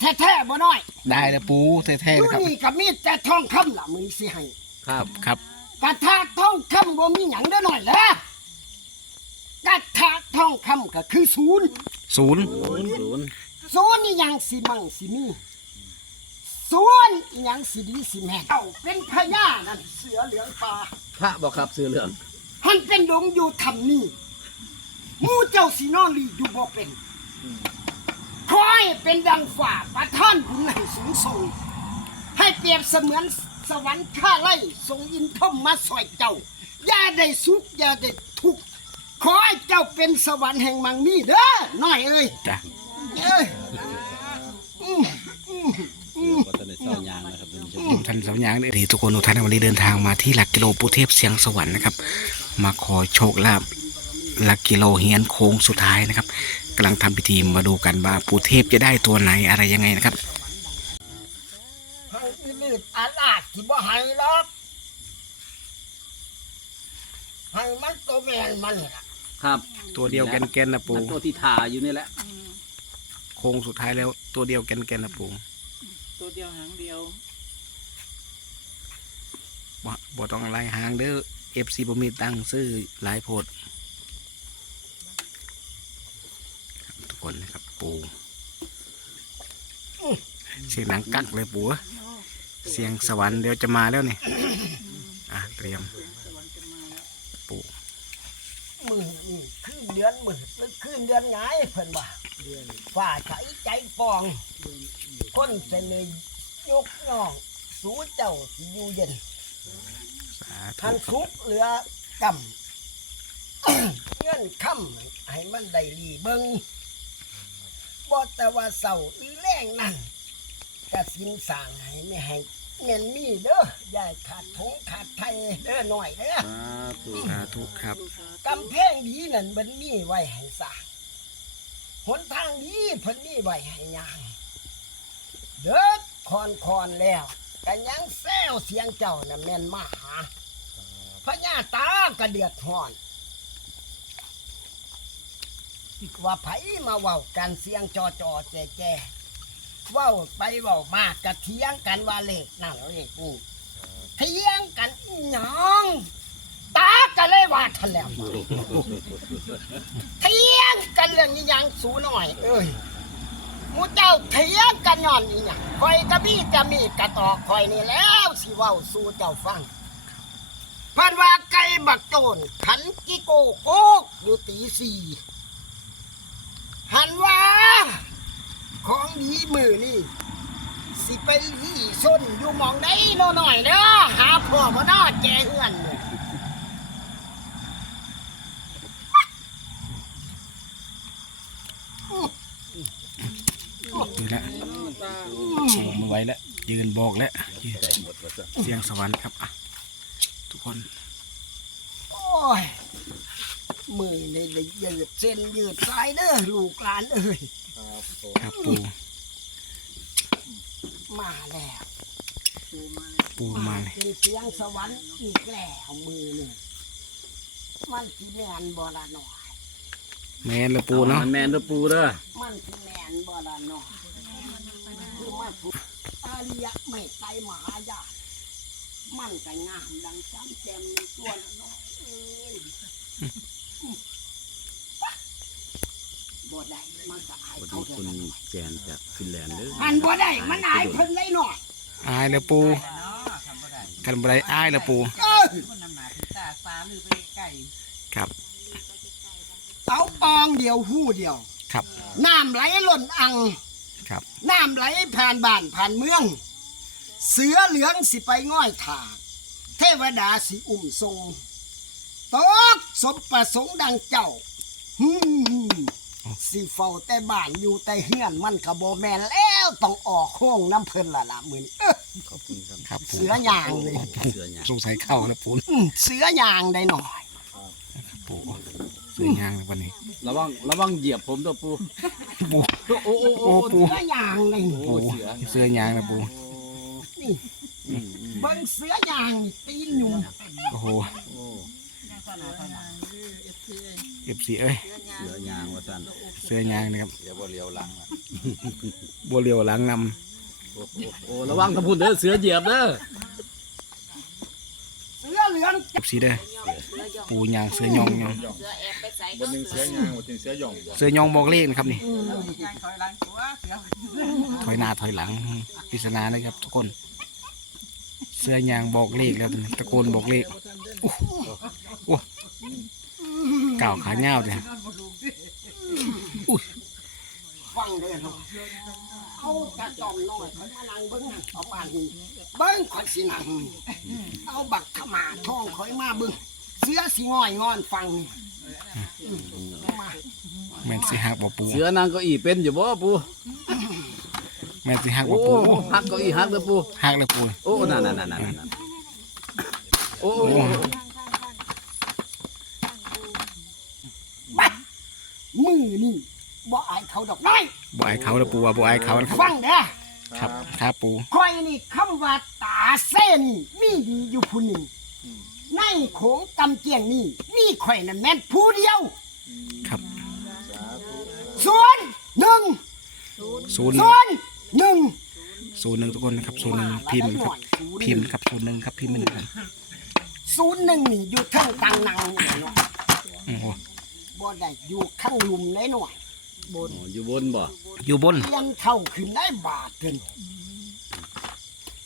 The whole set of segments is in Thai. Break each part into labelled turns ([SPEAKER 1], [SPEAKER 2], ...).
[SPEAKER 1] แท้ๆบ่น้อย
[SPEAKER 2] ได้แล้วปูแท้
[SPEAKER 1] อ
[SPEAKER 2] ๆ
[SPEAKER 1] ยู่
[SPEAKER 2] นะครับ
[SPEAKER 1] นี่ก็มีแต่ทองคำล่ะมึงสิให้
[SPEAKER 3] ครับ
[SPEAKER 2] ครับ
[SPEAKER 1] กระทะทองคำบ่มีหยังเด้อน้อยละกระทะทองคำก็คือศูนย์
[SPEAKER 2] ศูนย์
[SPEAKER 3] ศูนย์ศูนย์
[SPEAKER 1] ศูนย์นี่ยังสิมั่งสิมีศูนย์อีหยังสิดีสิแม่นเอ้าเป็นพญานั่นเสือเหลืองป่า
[SPEAKER 3] พระบอกครับเสือเหลือง
[SPEAKER 1] หันเป็นดงอยู่ทำนี่หมู่เจ้าสีนอนลีอยู่บ่เป็น คอยเป็นดังฝ่าประท่านบุญให้สูงส่ง ให้เปรียบเสมือนสวรรค์ข้าไล่ทรงอินทมมาสอยเจ้า อย่าได้สุขอย่าได้ทุกข์ขอให้เจ้าเป็นสวรรค์แห่งมังมีเด้อน้อยเอ้ย
[SPEAKER 2] จ้ะ
[SPEAKER 1] เอ้ยอืมอืมอืม
[SPEAKER 3] ก็จะได้เจ้ายางนะครับท่านผู้ชม
[SPEAKER 2] ทุกท่านสัญญาณดีทุกคนทุกท่านวันนี้เดินทางมาที่หลักกิโลปูเทพเสียงสวรรค์นะครับ มาขอโชคลาภหลักกิโลเฮียนโค้งสุดท้ายนะครับกำลังทำพิธีมาดูกันว่าปูเทพจะได้ตัวไหนอะไรยังไงนะครับ
[SPEAKER 1] ให้อีลืดอาลาดที่บ่ให้หรอกให้มันตัวแมนมันนี่ล่ะ
[SPEAKER 3] ครับ
[SPEAKER 2] ตัวเดียวแกนแกนๆนะปู
[SPEAKER 3] อันตัวที่ทาอยู่นี่แหละ
[SPEAKER 2] โค้งสุดท้ายแล้วตัวเดียวแกนแกนๆนะปู
[SPEAKER 4] ตัวเดียวหางเดียว
[SPEAKER 2] บ่บ่ต้องไล่หางเด้อเอฟซีบ่มีตังค์ซื้อหลายโพด ครับทุกคนนะครับ ปูเสียงหนังกักเลยปูเสียงสวรรค์เดี๋ยวจะมาแล้วนี่อะเตรียมปู
[SPEAKER 1] มือนี่คืนเดือนมือหรือคืนเดือนไงเพิ่นว่าฝ่าใจใจฟอง คนเสนอยกย่องสู้เจ้าสิอยู่เย็น
[SPEAKER 2] สา
[SPEAKER 1] ทั
[SPEAKER 2] ธุ
[SPEAKER 1] นทุกข์เหลือกำเงื่อนคำให้มันได้รีเบิง บ่แต่ว่าเศร้าอีแรงนั่นกะสินสร้างให้ไม่ให้เงินมีเด้อยายขาดทงขาดไทยเด้อหน่อยเด้อ
[SPEAKER 3] สาธุ
[SPEAKER 2] สาธุครับ
[SPEAKER 1] กำแพงดีนั่นมันมีไว้ให้สร้างหนทางดีเพิ่นมีไว้ให้ย่าง เด้อคอนคอนๆแล้วกันยังแซวเสียงเจ้าน่ะแม่นมาหาพญาตากระเดือดห่อน ว่าไผมาเว้ากันเสียงจอจอแจแจเว้าไปเว้ามากกะเทียงกันว่าเลขนั่นเลขนี่เทียงกันอีหยังตาก็เลยว่าทันแล้วเทียงกันเรื่องอีหยังสูหน่อย เอ้ยมูเจ้าเทียงกันย้อนอีหยังคอยกระบี้จะมีกระตอกคอยนี่แล้วสิเว้าสู่เจ้าฟังพันว่าไก่บักโจนขันกิโกโกกอยู่ตีสี่ หันว่า ของดีมือนี่ สิไปหี่ส้นอยู่หมองได้โนหน่อยเด้อหาพ่อบ่นอแจเฮือนเนี่ย
[SPEAKER 2] นี่แหละบอกไม่ไหวแล้ว ยืนบอกแล้วยืนเสียงสวรรค์ครับอะทุกคน
[SPEAKER 1] โอ้ย มือนี่ได้ยืดเส้นยืดสายเด้อลูกหลานเอ้ย
[SPEAKER 2] ครับปู
[SPEAKER 1] มาแล้ว
[SPEAKER 2] ปูมาเลย
[SPEAKER 1] เป็นเสียงสวรรค์อีกแล้วมือนี่มันสิแมนบ่ละหน่อย
[SPEAKER 2] แม่นละปูเนาะ
[SPEAKER 3] มันแมนเด้อปูเด้อ
[SPEAKER 1] มันสิแมนบ่ละหน่อยคือมันถูกอาริยะไม่ไตมหายาณมันก็งามดังจ้ำแจมในตัวละหน่อยเอ้ย บ่ได้มันก็อาย
[SPEAKER 3] สวัส
[SPEAKER 1] เขา
[SPEAKER 3] ดี
[SPEAKER 1] เด้
[SPEAKER 3] คุณ
[SPEAKER 1] อ
[SPEAKER 3] แจนจากฟินแลนด์เด้อ
[SPEAKER 1] มันบ่ได้มันอายเพิ่นเลยหน่อย
[SPEAKER 2] อายละปูกันบไรอายละปู
[SPEAKER 1] เอ้ย
[SPEAKER 4] คนนำหนาถึงตาฟ้าหรือไปไก่
[SPEAKER 2] ครับ
[SPEAKER 1] เอาปองเดียวหู้เดียว
[SPEAKER 2] ครับ
[SPEAKER 1] น้ำไหลหล่นอัง
[SPEAKER 2] ครับ
[SPEAKER 1] น้ำไหลผ่านบ้านผ่านเมือง เสือเหลืองสิไปง่อยถาก เทวดาสิอุ้มทรง ตกสมประสงค์ดังเจ้าฮึมสิเฝ้าแต่บ้านอยู่แต่เฮือนมันกระโบแมนแล้วต้องออกห้องน้ำเพิ่นละละมือนเอ้อ
[SPEAKER 3] ขอบคุณครับ
[SPEAKER 2] ครับปู
[SPEAKER 1] เสือย่างเลย
[SPEAKER 3] เสือหยาง
[SPEAKER 2] สงสัยเข้านะปู
[SPEAKER 1] อืมเสือย่างได้หน่อย
[SPEAKER 2] ปูเสือยางเลยวันนี้
[SPEAKER 3] ระวังระวังเหยียบผมเด้อปู
[SPEAKER 2] ปู
[SPEAKER 3] โอ้โอ้โอ้
[SPEAKER 2] โอ้ปู
[SPEAKER 1] เสือย่างเลย
[SPEAKER 2] ปูเสือยางนะปู
[SPEAKER 1] นี่
[SPEAKER 3] อืมอืม
[SPEAKER 1] เบิ่งเสือย่างนี่ตีนอยู่
[SPEAKER 2] โอ้โห เอฟซีเอ้ย
[SPEAKER 3] เหลือยางว่าสั่น
[SPEAKER 2] เสื้อยางนะครับ
[SPEAKER 3] เดี๋ยวบ่เลียวหลังล่ะ
[SPEAKER 2] บัวเรียวหลังน
[SPEAKER 3] โอ้โอ้โอ้ระวังทำพุ่นเด้อเสือเหยียบเด้อ
[SPEAKER 1] เสือเหลืองำ
[SPEAKER 2] เอฟซีเด้อปูยางเสื้อยองยอง
[SPEAKER 5] บนหนึ่งเสือยางบนหนึ่งเสือหย่อง
[SPEAKER 2] เสื้อยองบอกเลขนะครับนี่
[SPEAKER 4] ยางถอยหลังตัวเสือ
[SPEAKER 2] ถอยหน้าถอยหลังปริศนานะครับทุกคน เสื้อยางบอกเลขแล้วตะโกนบอกเลขโอ้โหโอ้ก่าวขาเงาวเลย
[SPEAKER 1] ฟังเด้อลูกเอากระจอมน้อยเขามานั่งเบิ้งนั่นเอาปานนี้เบิ้งคอยสินั่งเอาบักขมาท่องคอยมาเบิ้งเสือสิง่อยงอนฟังนี่เอามา
[SPEAKER 2] แม่นสิหักบ่ปู
[SPEAKER 3] เสือนางเก้าอี้เป็นอยู่บ่ปู
[SPEAKER 2] แม่นสิหัก
[SPEAKER 3] โอ้
[SPEAKER 2] บ่ปู
[SPEAKER 3] หักเก้าอี้หักเด้อปู
[SPEAKER 2] หักเลยปู
[SPEAKER 3] โอ้นั่นนั่นนั่นนั่นนั่นโอ้โอ้
[SPEAKER 2] โอ้
[SPEAKER 1] บัดมือนี่บ่อายเขาดอกได้
[SPEAKER 2] บ่อายเขาเลยปูว่าบ่อายเขานะครับ
[SPEAKER 1] ฟังเด้อ
[SPEAKER 2] ครับครับปู
[SPEAKER 1] คอยนี่คำว่าตาเส้นมีดีอยู่ผู้หนึ่งในโขงกำเจียงนี่มีข่อยนั่นแม่นผู้เดียว
[SPEAKER 2] ครับ
[SPEAKER 1] ส่วนหนึ่ง
[SPEAKER 2] ศูนย์
[SPEAKER 1] ส่วน หนึ่ง
[SPEAKER 2] ศูนย์หนึ่งทุกคนนะครับศูนย์หนึ่งพิมพ์ครับพิมพ์ครับศูนย์หนึ่งครับพิมพ์หนึ่งครับ
[SPEAKER 1] ศูนย์หนึ่งนี่อยู่ข้างตังนังนี่เนาะ
[SPEAKER 2] โอ้โห
[SPEAKER 1] บ่ได้อยู่ข้างลุมได้หน่อย
[SPEAKER 3] โอ้อยู่บนบ่
[SPEAKER 2] อยู่บน
[SPEAKER 1] เพียงเข้าขึ้นได้บาทเกิน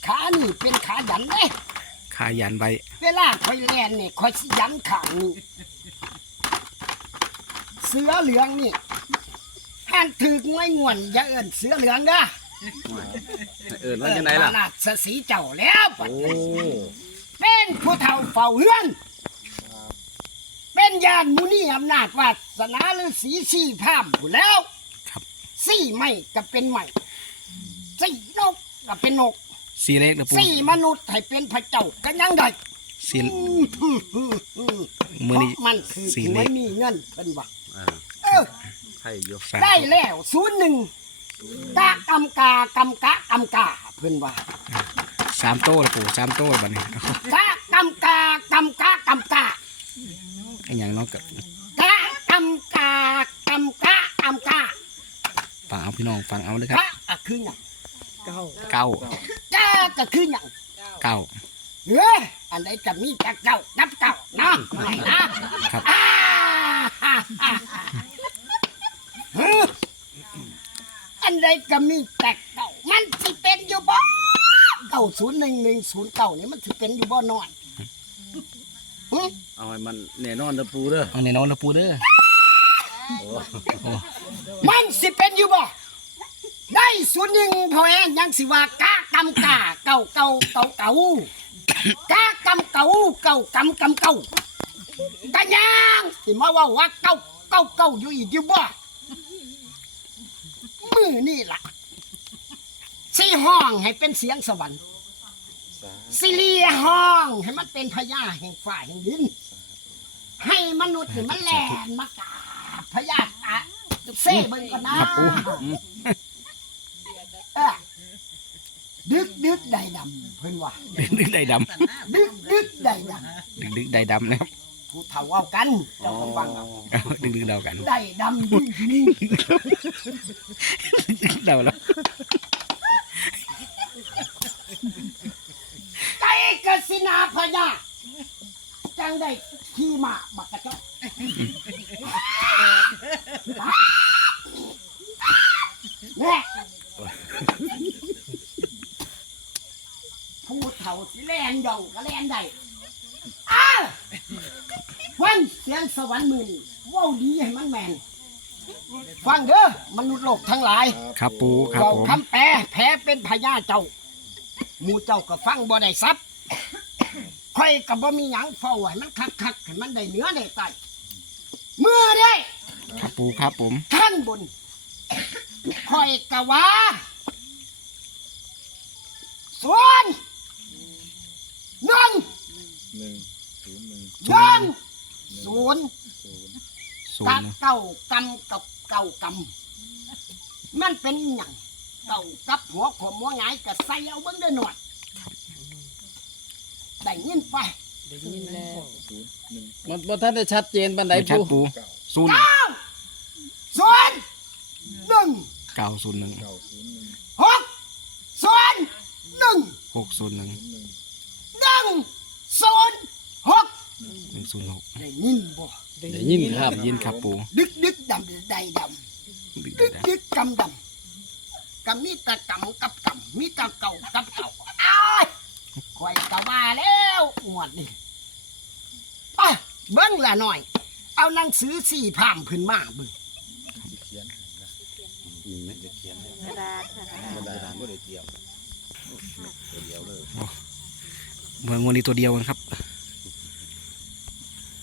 [SPEAKER 1] ขานี่เป็นขายันเด้
[SPEAKER 2] ขายันใบ
[SPEAKER 1] เวลาคอยแล่นนี่คอยสิยันข้างนี่เสือเหลืองนี่ห้านถึกงวยงวนอย่าเอิ้นเสือเหลืองเด้อ
[SPEAKER 3] เอิ้นว่าจังไดล่ะ
[SPEAKER 1] ราชสีเจ้าแล้วบัด
[SPEAKER 3] โอ้
[SPEAKER 1] เป็นผู้เฒ่าเฝ้าเฮือน เป็นญาณมุนีอำนาจวาสนาหรือสีสี่ภาพผู้แล้ว
[SPEAKER 2] ครับ
[SPEAKER 1] สี่ไม่ก็เป็นไม่สี่นกก็เป็นนก
[SPEAKER 2] สีเล็กนะปู
[SPEAKER 1] สี่มนุษย์ให้เป็นพระเจ้าก็ยังได้
[SPEAKER 2] สี
[SPEAKER 1] อืมอืมอืม
[SPEAKER 2] มือนี้
[SPEAKER 1] เพราะมันคือ
[SPEAKER 2] สี่
[SPEAKER 1] ผู้
[SPEAKER 2] เล
[SPEAKER 1] ไม่
[SPEAKER 2] ข
[SPEAKER 1] มีเงินเป็นว่า
[SPEAKER 3] อ่า
[SPEAKER 1] เออ
[SPEAKER 3] ใช่อยู่
[SPEAKER 2] สาม
[SPEAKER 1] ได้แล้วศูนย์หนึ่ง กะกำกากำกะกำกาเพิ่นว่า
[SPEAKER 2] สามโต้ละปูสามโต้ละบัดนี้
[SPEAKER 1] กะกำกากำกะกำกา
[SPEAKER 2] ไอ้อย่างเน้องกับ
[SPEAKER 1] กะกำกากำกะกำกา
[SPEAKER 2] ฟังเอาพี่น้องฟังเอาเลยค
[SPEAKER 1] กะ
[SPEAKER 2] รับ
[SPEAKER 1] ก็คือหยัง
[SPEAKER 2] เก้า
[SPEAKER 1] กะก็คือหยัง
[SPEAKER 2] เก้า
[SPEAKER 1] เอ้ยอันไหนจะมีจักเจ้านับเจ้าเนาะไหนนะครับ อ่าฮ่าฮ่าฮ่าเฮ้ยอันใด ก็มีแต่เก่ามันสิเป็นอยู่บ่เก้าศูนย์หนึ่งหนึ่งศูนย์เก้านี่มันสิเป็นอยู่บ่นอนหึ
[SPEAKER 3] เอาให้มันแน่นอนเด้อปูเด้อ
[SPEAKER 2] เอาในน้องละปูเด้อ
[SPEAKER 3] โอ้
[SPEAKER 2] โอ้
[SPEAKER 1] มันสิเป็นอยู่บ่ได้ศูนย์หนึ่งพอแอนยังสิว่ากะกำกาเก่าเก่าเก่าเก่ากะกำเก่าเก่ากำกำเก่ากะยังสิมาว่าว่าเก่าเก่าเก่าอยู่อีกอยู่บ่ มือนี่ล่ะสิห้องให้เป็นเสียงสวรรค์สิเลียห้องให้มันเป็นพญาแห่งฝ่าแห่งดิน ให้มนุษย์นี่มันแล่นมากราบพญาตาเซ่เบิ่งก่อนนะเออดึกดึกใดดำเพิ่นว่า
[SPEAKER 2] ดึกดึกใดด
[SPEAKER 1] ดึกดึกใดดำ
[SPEAKER 2] ดึกดึกใดดำนะครับำ
[SPEAKER 1] ผู้เฒ่าเอากันเจ้าก็ฟังเอา
[SPEAKER 2] เอาดึกดึกเดากัน
[SPEAKER 1] ใดดำดึกนี่
[SPEAKER 2] เดาแล้ว
[SPEAKER 1] ใจกสินาพญาจังได้ขี่ม้าบักกระเจอกแน่ผู้เฒ่าสิแลนยองก็แลนได้อ้าวฟังเสี ยงสวรรค์มือนี่เว้าดีให้มันแมนฟังเด้อมนุษย์โลกทั้งหลาย
[SPEAKER 2] ครับปูครับ
[SPEAKER 1] เว้า
[SPEAKER 2] ผม
[SPEAKER 1] คำแปลแพ้เป็นพญาเจ้าหมูเจ้าก็ฟังบ่ได้ซับค่อยก็บ่มีหยังเฝ้าให้มันคักๆให้มันได้เนื้อได้ไตเมื่อได้
[SPEAKER 2] ครับปูครับผม
[SPEAKER 1] ขั้นบนค่อยกะว่าส่วนหนึ่ง
[SPEAKER 5] หนึ่งศูนย์หนึ่ง
[SPEAKER 1] หนึ่ง ศูนย์
[SPEAKER 5] ศูนย์
[SPEAKER 2] ศู
[SPEAKER 1] กะ
[SPEAKER 2] นย์นะ
[SPEAKER 1] เก้ากำกับเก้ากำมันเป็นหยังเก้ากับหัวขมหัวหงายกะใส่เอาเบิ่งเด้อหน่อยได้ยินไป
[SPEAKER 4] ได้ยินแล้ว
[SPEAKER 5] ศูนย์หนึ่ง
[SPEAKER 3] มันบ่ทันได้ชัดเจนปานใด
[SPEAKER 2] ไม่ชัด
[SPEAKER 3] ปู
[SPEAKER 2] ปู
[SPEAKER 5] เก้า
[SPEAKER 2] ศูนย์
[SPEAKER 1] ศูนย์หนึ่ง
[SPEAKER 2] เก้าศูนย์หนึ่ง
[SPEAKER 5] เก้าศูนย์หนึ่ง
[SPEAKER 1] หกศูนย์หนึ่ง
[SPEAKER 2] หกศูนย์หนึ่ง
[SPEAKER 5] ศูนย์หนึ่ง
[SPEAKER 1] หนึ่งศูนย์ หก
[SPEAKER 2] หนึ่งศูนย์หก
[SPEAKER 1] ได้ยินบ่
[SPEAKER 3] ได้ยินครับ
[SPEAKER 2] ได้ยินครับปู
[SPEAKER 1] ดึกดึกดำใดดำดึกดึกกำดำกำมีแตะกำกับกำมีแตะเก่ากับเก่าอ้ายคอยกะว่าแล้วหมวดนี่ไปเบิ้งละหน่อย เอาหนังสือสี่พามขึ้นมาเบิ้ง
[SPEAKER 5] สิเขียน
[SPEAKER 3] มีไหมจะเขียนให้
[SPEAKER 4] กระดาษค่ะ
[SPEAKER 3] กระดาษบ่ได้เตรียมตัวเดียวเลย
[SPEAKER 2] เมืองวันนี้ตัวเดียวกันครับ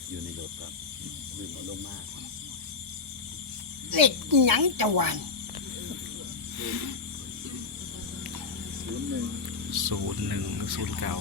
[SPEAKER 3] อยู่ในรถครับลืมเอาลงมา
[SPEAKER 1] เล็กหยังจะหวาน
[SPEAKER 5] ศูนย์หนึ่ง
[SPEAKER 2] ศูนย์หนึ่งศูนย์เก้า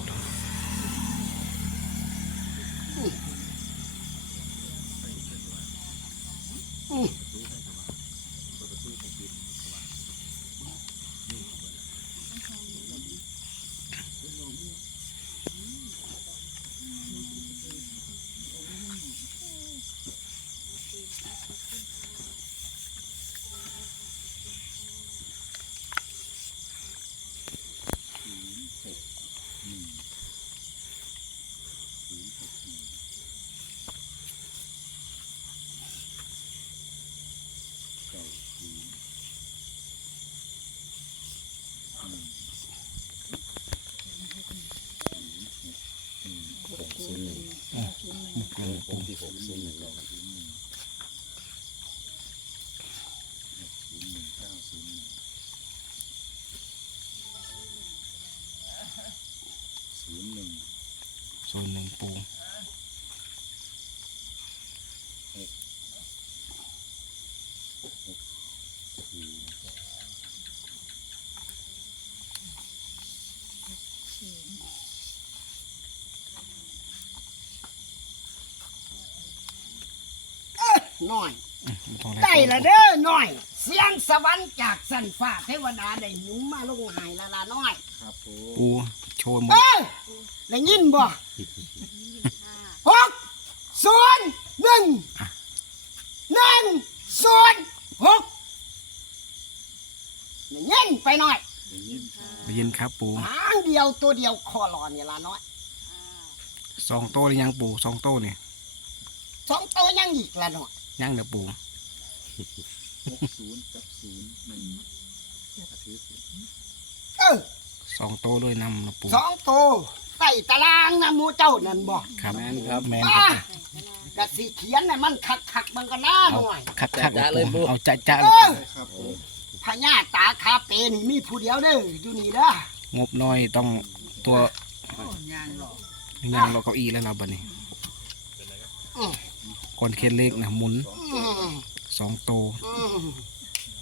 [SPEAKER 3] ศูนย์หนึ่งองค์ที่หกศูนย์หนึ่งแล้วครับ
[SPEAKER 5] ศูนย์หนึ่ง
[SPEAKER 2] ศูนย์หนึ่งปู
[SPEAKER 1] เอ้ยหน่อย
[SPEAKER 2] ไม่ต้อง
[SPEAKER 1] ได้ละเด้อหน่อย เสียงสวรรค์จากสันฟ้าเทวดาได้หนุนมาลงหายละละน้อย
[SPEAKER 5] ครับผม
[SPEAKER 2] ปูโชว์หมด
[SPEAKER 1] เอ้ยได้ยินบ่หกศูนย์หนึ่งหนึ่งศูนย์หกได้ยินไปหน่อย
[SPEAKER 5] ได้ยิน
[SPEAKER 2] ได้ยินครับปู
[SPEAKER 1] หางเดียวตัวเดียวคอรอนี่ละน้อย
[SPEAKER 2] สองโต้หรือยังปูสองโต้เนี่ย
[SPEAKER 1] สองตัวยังอีกละน้อย
[SPEAKER 2] ยังเด้อปู
[SPEAKER 5] หกศูนย์กับศูนย์หนึ่งอาทิตย์
[SPEAKER 1] เออ
[SPEAKER 2] สองโต้ด้วยนำนะปู
[SPEAKER 1] สองตัวใต้ตารางนะหมูเจ้านั่นบ่
[SPEAKER 2] ครับ
[SPEAKER 3] แม่นครับ
[SPEAKER 2] แมน
[SPEAKER 1] อะ
[SPEAKER 2] ครับ
[SPEAKER 1] กะสิเขียนให้มันคักคักๆมันก็น่าหน่อย
[SPEAKER 2] คัดคัด
[SPEAKER 3] จ๊ะๆเลยปู
[SPEAKER 2] เอาจ้าจ้า
[SPEAKER 1] เออ
[SPEAKER 5] ครับผม
[SPEAKER 1] พญาตาคาเปนี่มีผู้เดียวเด้ออยู่นี่เด้อง
[SPEAKER 2] บน้อยต้องตัว
[SPEAKER 4] ยางหรอก
[SPEAKER 2] ยังเราเก้าอี้แล้วเราบัดนี้
[SPEAKER 1] อืม
[SPEAKER 2] ก่อนเขียนเลขนะหมุน
[SPEAKER 1] อืม
[SPEAKER 2] สองโต
[SPEAKER 1] อืม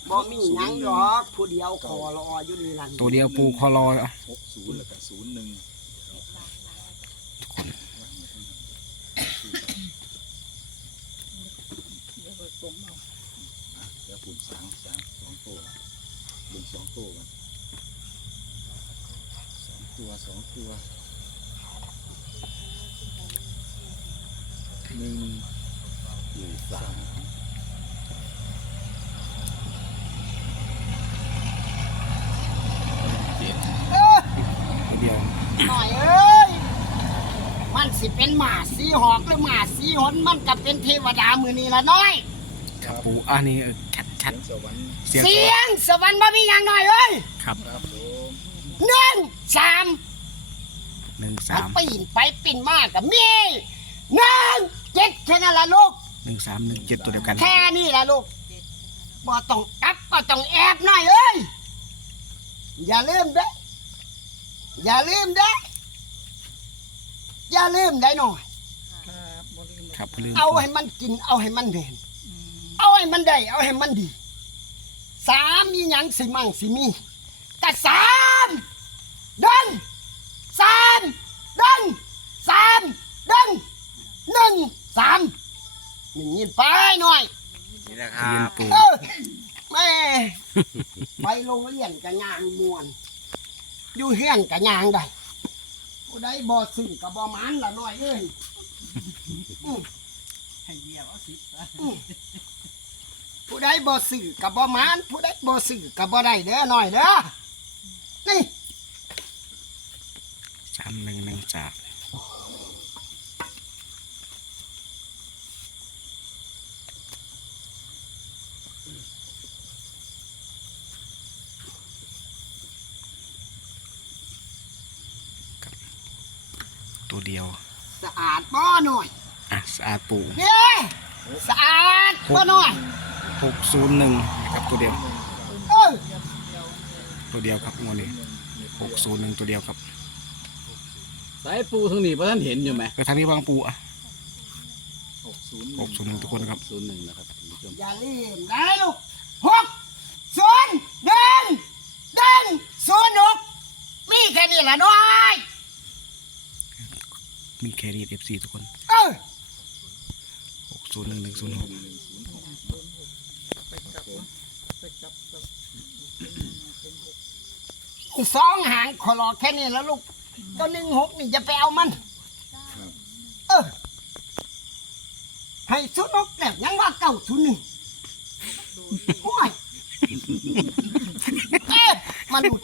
[SPEAKER 1] บ่มีหยังหรอกผู้เดียวคอรออยู่นี่ล่ะ
[SPEAKER 2] ตัวเดียวปูคอรอเอา
[SPEAKER 5] หกศูนย์แล้วก็ศูนย์หนึ่ง
[SPEAKER 2] ทุกคน
[SPEAKER 5] เดี๋ยวปุ่นสามสามสองตัวเบิ่งสองตัวกันสองตัวสองตัวหนึ่ง
[SPEAKER 3] หนึ่งสา
[SPEAKER 5] สามม
[SPEAKER 1] เอ้อ
[SPEAKER 2] ตัวเดียว
[SPEAKER 1] หน่อยเอ้ยมัน สิเป็นหมาสีหอกหรือหมาสีหนมันก็เป็นเทวดามือนี่ละน้อย
[SPEAKER 2] ครับปูอันนี้เออชัดชัด
[SPEAKER 5] เสียงสวรรค์
[SPEAKER 2] เสียง
[SPEAKER 1] เสียงสวรรค์บ่มีหยังหน่อยเอ้ย
[SPEAKER 2] ครับ
[SPEAKER 5] ครับผม
[SPEAKER 1] หนึ่งสาม
[SPEAKER 2] หนึ่ง
[SPEAKER 1] มั
[SPEAKER 2] สานม
[SPEAKER 1] ปีนไปปีนมากับมีหนึ่งเจ็ดแค่นั้นละลูก
[SPEAKER 2] หนึ่งสามหนึ่งเจ็ดตัวเดียวกัน
[SPEAKER 1] แค่นี้ละลูกบ่ต้องกลับบ่ต้องแอบหน่อยเอ้ย อย่าลืมเด้ออย่าลืมเด้อ อย่าลืมได้หน่อย
[SPEAKER 4] ครับบริ
[SPEAKER 2] ครับลืม
[SPEAKER 1] เอาให้มันกิน เอาให้มันเด่นเอาให้มันได้ เอาให้มันดี สามมีหยังสิมั่งสิมีแต่สามเดินสามเดินสามเดินหนึ่งสามนี่ยินไปหน่อย
[SPEAKER 3] นี่นะค
[SPEAKER 2] ลื
[SPEAKER 3] รั
[SPEAKER 2] ม
[SPEAKER 3] บ
[SPEAKER 2] ปู
[SPEAKER 1] เออแม่ ไปโรงเรียนกับยางมวน อยู่เฮือนกับยางได้ กูได้บ่ซื้อกับบ่มันละน้อยเอ้ยอื้อ
[SPEAKER 4] ให้เยี่ยวเอาสิบ
[SPEAKER 1] ผู้ใดบ่ซื้อกับบ่มันผู้ใดบ่ซื้อกับบ่ได้เด้อน้อยเด้อนี่
[SPEAKER 2] สามหนึ่งหนึ่งจาก ตัวเดียว
[SPEAKER 1] สะอาดบ่หน่อย
[SPEAKER 2] อะสะอาดปู
[SPEAKER 1] เด้สะอาดบ่หน่อย
[SPEAKER 2] หกศูนย์หนึ่งครับตัวเดียว
[SPEAKER 1] เออ
[SPEAKER 2] ตัวเดียวครับงวดนี้หกศูนย์หนึ่งตัวเดียวครับ
[SPEAKER 3] สายปูทางนี้พระท่านเห็นอยู่ไหม
[SPEAKER 2] ไปทางนี้บางปูอะ
[SPEAKER 5] หกศูนย์
[SPEAKER 2] หกศูนย์หนึ่งทุกคนนะครับ
[SPEAKER 3] ศูนย์หนึ่งนะครับท่านผู้ชม
[SPEAKER 1] อย่าลืมนะลูกหกศูนย์หนึ่งหนึ่งศูนย์หกมีแค่นี้ละน้อย
[SPEAKER 2] มีแครีเอฟซีทุกคน
[SPEAKER 1] เออ
[SPEAKER 2] หกศูนย์หนึ่งหนึ่งศูนย์หก
[SPEAKER 4] ไปกลับนะไปกลับกับ
[SPEAKER 1] สองหางขอรอแค่นี้แล้วลูกก็หนึ่งหกนี่จะไปเอามัน เออ ให้สุนกแล้วยังว่าเก่าสุนหนึ่งโอ้ยเอ๊ะมันหลุด